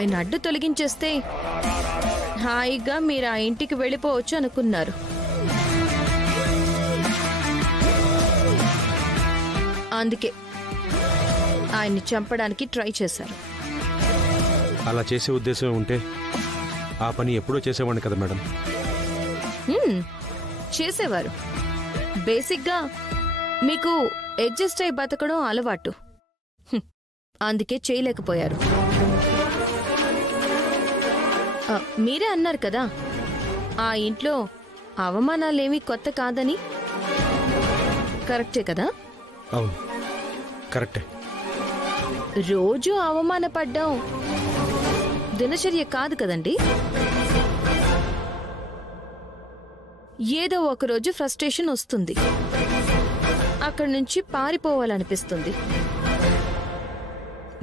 ఆయన అడ్డు తొలగించేస్తే హాయిగా మీరు ఆ ఇంటికి వెళ్ళిపోవచ్చు అనుకున్నారు. అందుకే ఆయన్ని చంపడానికి ట్రై చేశారు. అలా చేసే ఉద్దేశం ఉంటే ఆ పని ఎప్పుడో చేసేవాడిని కదా మేడం. చేసేవారు. బేసిక్గా మీకు అడ్జస్ట్ అయి బతకడం అలవాటు. అందుకే చేయలేకపోయారు. మీరే అన్నారు కదా ఆ ఇంట్లో అవమానాలేమీ కొత్త కాదని. కరెక్టే కదా? అవును, కరెక్టే. రోజు అవమానపడ్డం దినచర్య కాదు కదండి. ఏదో ఒకరోజు ఫ్రస్ట్రేషన్ వస్తుంది, అక్కడి నుంచి పారిపోవాలనిపిస్తుంది.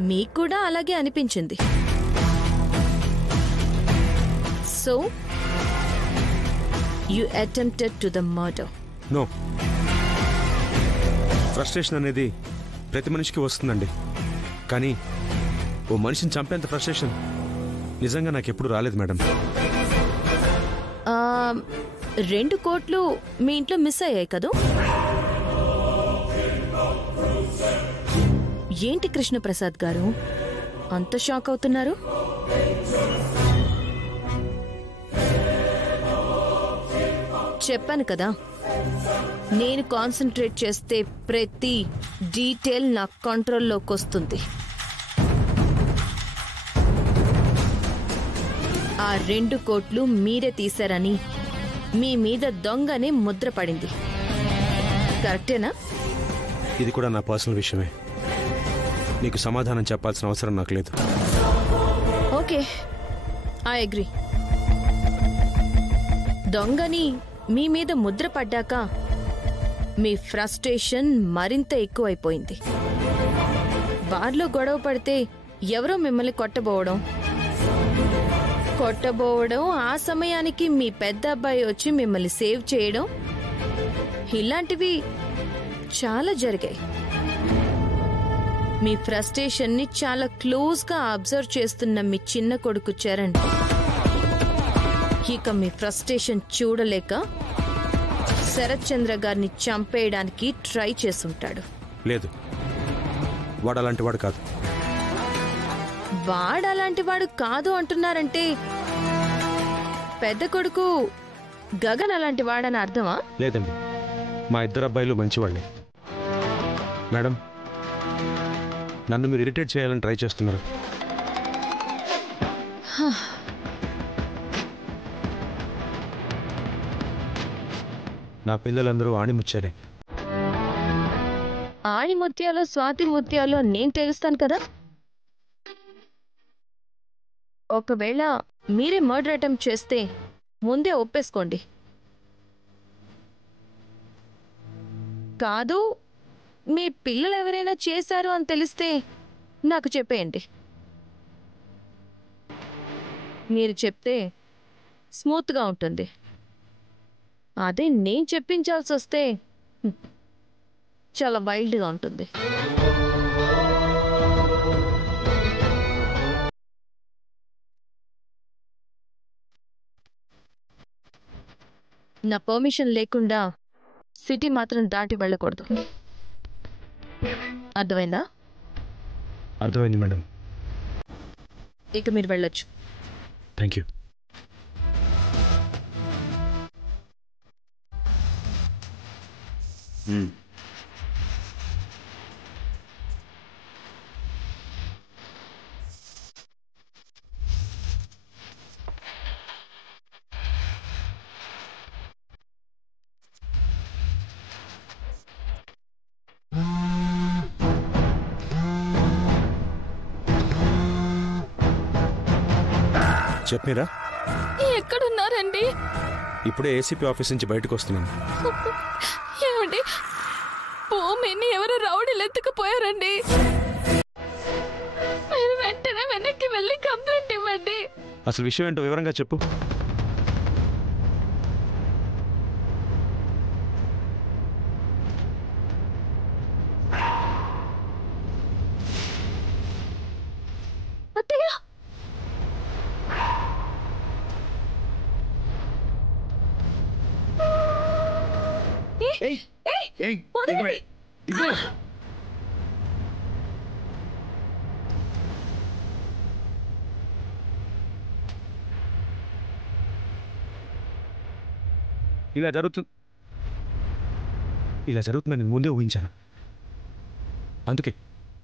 మీకు కూడా అలాగే అనిపించింది. So you attempted to the murder. No, frustration అనేది ప్రతి మనిషికి వస్తుందండి. కానీ ఓ మనిషిని చంపేంత ఫ్రస్ట్రేషన్ నిజంగా నాకు ఎప్పుడు రాలేదు మేడం. 2 కోట్లు మీ ఇంట్లో మిస్ అయ్యాయి కదా? ఏంటి కృష్ణప్రసాద్ గారు అంత షాక్ అవుతున్నారు? చెప్పాను కదా, నేను కాన్సంట్రేట్ చేస్తే ప్రతి డీటెయిల్ నా కంట్రోల్లోకి వస్తుంది. ఆ 2 కోట్లు మీరే తీశారని మీ మీద దొంగనే ముద్ర పడింది. కరెక్టేనా? ఇది కూడా నా పర్సనల్ విషయమే. నీకు సమాధానం చెప్పాల్సిన అవసరం నాకు లేదు. Okay, I agree. దొంగని మీ మీద ముద్ర పడ్డాక మీ ఫ్రస్ట్రేషన్ మరింత ఎక్కువైపోయింది. బార్లో గొడవ పడితే ఎవరో మిమ్మల్ని కొట్టబోవడం, ఆ సమయానికి మీ పెద్ద అబ్బాయి వచ్చి మిమ్మల్ని సేవ్ చేయడం, ఇలాంటివి చాలా జరిగాయి. మీ ఫ్రస్ట్రేషన్ ని చాలా క్లోజ్ గా అబ్జర్వ్ చేస్తున్న మీ చిన్న కొడుకు చరణ్ ఇక మీ ఫ్రస్ట్రేషన్ చూడలేక శరత్ చంద్ర గారిని చంపేయడానికి ట్రై చేసుంటాడు. లేదు, వాడు అలాంటి వాడు కాదు. వాడలాంటి వాడు కాదు అంటున్నారంటే పెద్ద కొడుకు గగన్ అలాంటి వాడని అర్థమా? లేదండి, మా 2 అబ్బాయిలు మంచివాళ్ళే. మేడం, నన్ను మీరు ఇరిటేట్ చేయాలని ట్రై చేస్తున్నారు. నా పిల్లలందరూ ఆణిముచ్చారే. ఆణిముత్యాలో స్వాతి ముత్యాలో నేను తెలుస్తాను కదా. ఒకవేళ మీరే మర్డర్ అటెంప్ట్ చేస్తే ముందే ఒప్పేసుకోండి. కాదు, మీ పిల్లలు ఎవరైనా చేశారు అని తెలిస్తే నాకు చెప్పేయండి. మీరు చెప్తే స్మూత్గా ఉంటుంది. అదే నేను చెప్పించాల్సి వస్తే చాలా వైల్డ్గా ఉంటుంది. నా పర్మిషన్ లేకుండా సిటీ మాత్రం దాటి వెళ్ళకూడదు. అర్థమైందా? అర్థమైంది మేడం. ఇక మీరు వెళ్ళొచ్చు. Thank you. చెప్పిరా? ఎక్కడున్నారండి? ఇప్పుడే ఏసీపీ ఆఫీస్ నుంచి బయటకు వస్తున్నాను. ఏమండి, భూమిని ఎవరు రౌడీలు ఎత్తుకుపోయారండి. మీరు వెంటనే వెనక్కి వెళ్ళి కంప్లైంట్ ఇవ్వండి. అసలు విషయం ఏంటో వివరంగా చెప్పు. ఇలా జరుగుతుందని నేను ముందే ఊహించాను. అందుకే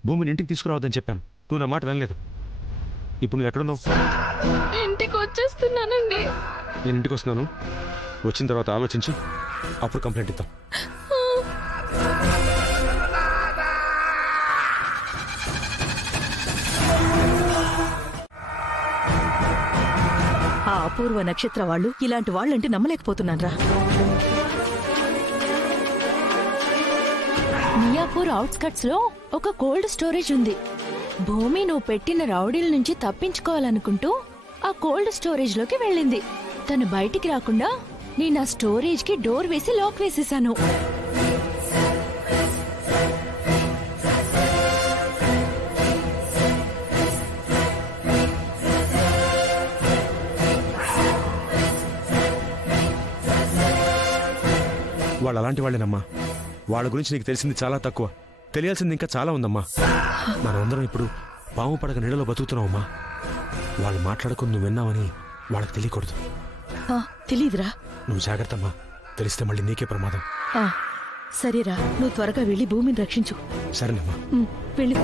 భూమిని ఇంటికి తీసుకురావద్దని చెప్పాను. నువ్వు నా మాట వినలేదు. ఇప్పుడు నువ్వు ఎక్కడున్నావు? ఇంటికి వచ్చేస్తున్నానండి. నేను ఇంటికి వస్తున్నాను. వచ్చిన తర్వాత ఆలోచించి అప్పుడు కంప్లైంట్ ఇద్దాం. ఆ అపూర్వ నక్షత్ర వాళ్ళు ఇలాంటి వాళ్ళంటే నమ్మలేకపోతున్నాన్రా. మియాపూర్ అవుట్స్కట్స్ లో ఒక కోల్డ్ స్టోరేజ్ ఉంది. భూమి నువ్వు పెట్టిన రౌడీల నుంచి తప్పించుకోవాలనుకుంటూ ఆ కోల్డ్ స్టోరేజ్ లోకి వెళ్ళింది. తను బయటికి రాకుండా నేను ఆ స్టోరేజ్ కి డోర్ వేసి లాక్ వేసేసాను. వాళ్ళు అలాంటి వాళ్ళేనమ్మా. వాళ్ళ గురించి నీకు తెలిసింది చాలా తక్కువ, తెలియాల్సింది ఇంకా చాలా ఉందమ్మా. మనమందరం ఇప్పుడు పాము పడక నీడలో బతుకుతున్నావమ్మా. వాళ్ళు మాట్లాడుకుని నువ్వు విన్నావని వాళ్ళకి తెలియకూడదు. తెలీదురా. నువ్వు జాగ్రత్తమ్మా. తెలిస్తే మళ్ళీ నీకే ప్రమాదం. సరేరా, నువ్వు త్వరగా వెళ్ళి భూమిని రక్షించు. సరేనమ్మా. వెళ్ళి.